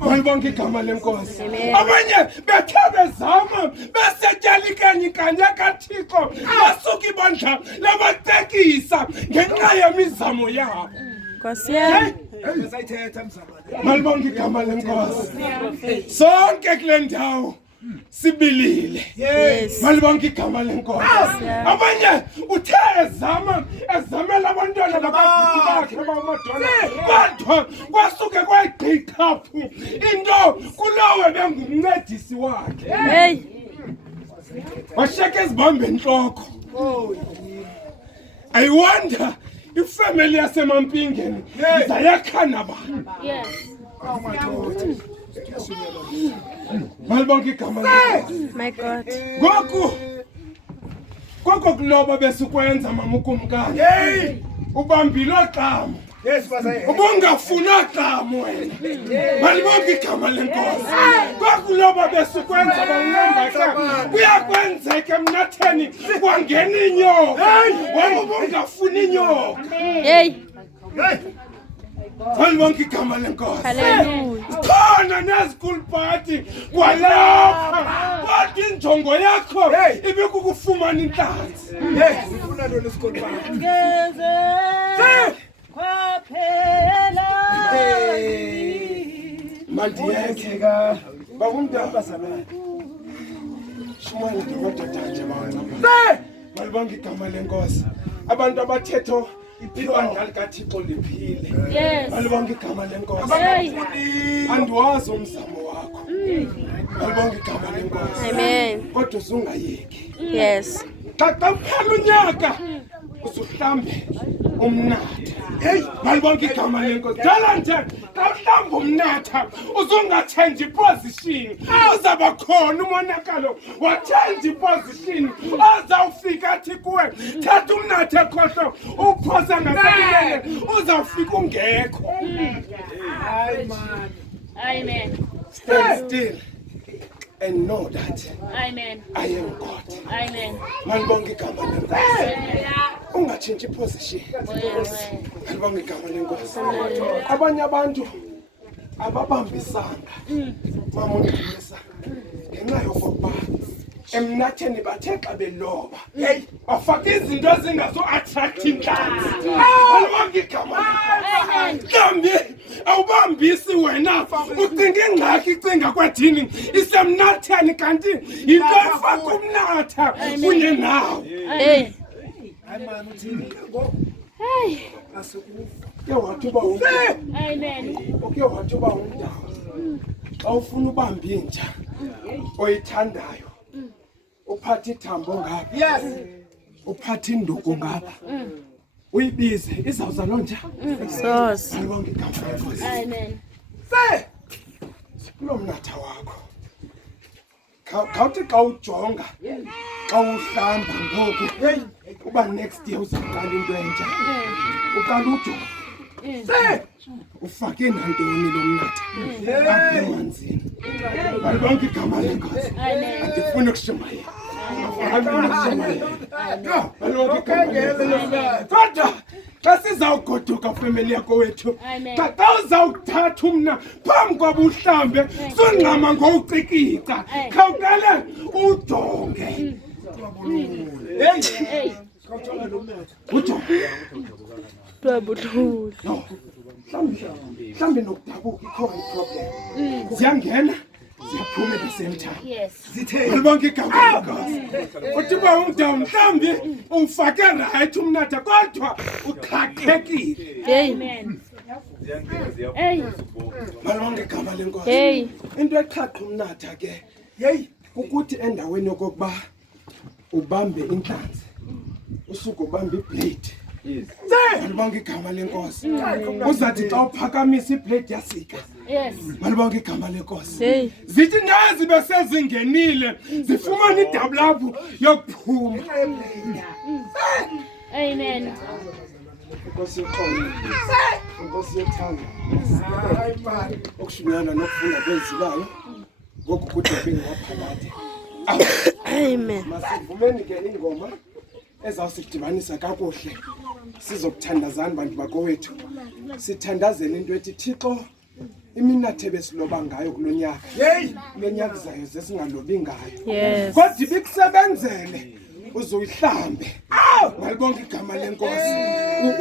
Malibonke igama lenkosi. Abanye bethe bezama besetyala kanye kaThixo basuka ibandla labatekisa ngenxa yemizamo yabo. Nkosi yami. Malibonke igama lenkosi. Sonke kulendawo sibilile. Yes. Malibonke igama lenkosi. Abanye uthe ezamela abantwana lababhuti bakhe abamadodana. Kodwa kwasuke kwayigqiqaphu into kulowe bengumncedisi wakhe. Hey. Washeke ezibambe enhloko. I wonder if family yasemampingeni izayakhana abantu. Yes. Oh my God. Malibonke igama lenkosi. My God. Koko kuloba besikwenza mama ukumkani. Hey! Ubambile oqhamu. Yes bazaye. Ubungafuna oqhamu wena. Malibonke igama lenkosi. Kwakuloba besikwenza bangqamba xa. Kuyakwenzeka emnatheni kwangena inyoka. Wena ubungafuna inyoka. Hey. Malibonke igama lenkosi. Hallelujah. Khona ne-school party kwalapha kodwa injongo yakho ibikukufumana inhlanzi. Ufuna ntoni school party? Kwaphela. Mandiyeke ka bakumntaba sabana. Shumana ndomadoda nje bancapha. Malibonke igama lenkosi. Abantu abathetho ibandla likaThixo liphile. Yes. Malibonke igama lenkosi. Andiwazi umzamo wakho. Malibonke igama lenkosi. Amen. Kodwa usungayeki. Yes. Xa kuphela unyaka usuhlambe umnatha. Hey, malibonke igama lenkosi. Dala nje xa uhlamba umnatha uzungathenji position. Uzaba khona umonakalo wathenja position. Azawufika athi kuwe thatha umnatha ekhohlo uphosa ngaselele uzawufika ungekho. Amen. Stand still and know that Amen. I am God. Amen. Malibonke igama lenkosi. Ungatshintshi position. Malibonke igama lenkosi. Abanye abantu ababambisanga mama uNdisa ngenxa yokuba emnatheni bathe xa beloba bafaka izinto ezingazo-attract inhlanzi. Malibonke igama lenkosi. Mhlawumbi awubambisi wena ucinga ingxaki icinga kwedini isemnatheni kanti yinto efaka umnatha kunye nawe. Hey. Hey. Ke wathi uba Amen. uke wathi uba umntana xa ufuna ubamba inja oyithandayo uphathe ithambo ngapha. Yes. Uphathe induku ngapha. Uyibize izawuza loo nja. Sos. Malibonke igama lenkosi. Amen. Kulo mnatha wakho khawuthi xa ujonga xa uhlamba ngoku uba next year uzaqala into entsha uqala ujonga ufake nantoni lo mnatha apha emanzini. Malibonke igama lenkosi. Andifuni ukushumayela. Kodwa xa sizawugoduka family yakho wethu xa uzawuthatha umna phambi kwaba uhlambe sungxama ngowucikika khawuqale ujonge. Ujonge. Babuthula. Mhlawumbi nokudabuka ikhona iproblem. Ziyangena ziyaphuma at the same time. Yes. Malibonke igama lenkosi. Uthi uba umntu mhlawumbi umfake right umnatha kodwa uqhaqhekile. Amen. Hey. Malibonke igama lenkosi. Hey. Into eqhaqha umnatha ke ukuthi endaweni yokokuba ubambe inhlanzi usuke ubambe iblade. Yes. Malibonke igama lenkosi. Uzathi xa uphakamisa iblade yasika. Yes. Malibonke igama lenkosi. Hey. Zithi nazi besezingenile zifumana idabulabu yokuphuma. Amen. Inkosi ikhona. Inkosi yethanda. Hayi man. Okushunyana nokufunda kwezibayo ngoku kude bengaphakathi. Amen. Masivumeni ke ingoma ezawusidibanisa kakuhle sizokuthandazana bantu bakowethu. Sithandazele into ethi Thixo iminathe besiloba ngayo kulonyaka Hey! kulonyaka zayo sesingalobi ngayo Yes. kodwa ibikusebenzele uzoyihlambe malibonke igama lenkosi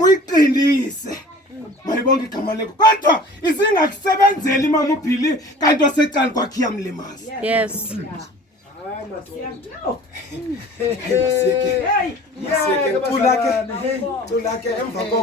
uyiqinise malibonke igama lenkosi kodwa isingakusebenzeli mama uBhili kanti osecala kwakhe iyamlimaza Yes. masiyeke culake emva koko